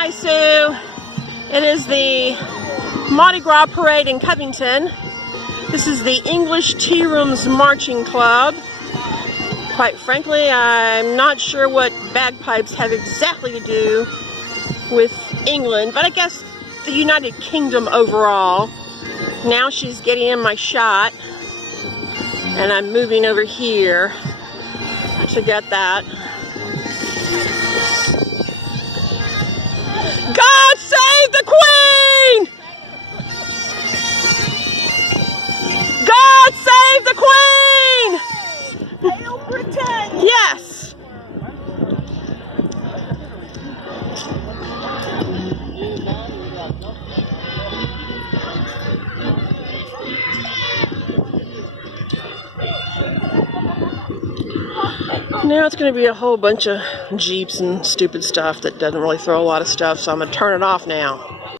Hi, Sue. It is the Mardi Gras parade in Covington. This is the English Tea Rooms Marching Club. Quite frankly, I'm not sure what bagpipes have exactly to do with England, but I guess the United Kingdom overall. Now she's getting in my shot, and I'm moving over here to get that. God save the Queen! God save the Queen! Hail Britannia! Yes! Now it's going to be a whole bunch of Jeeps and stupid stuff that doesn't really throw a lot of stuff, so I'm going to turn it off now.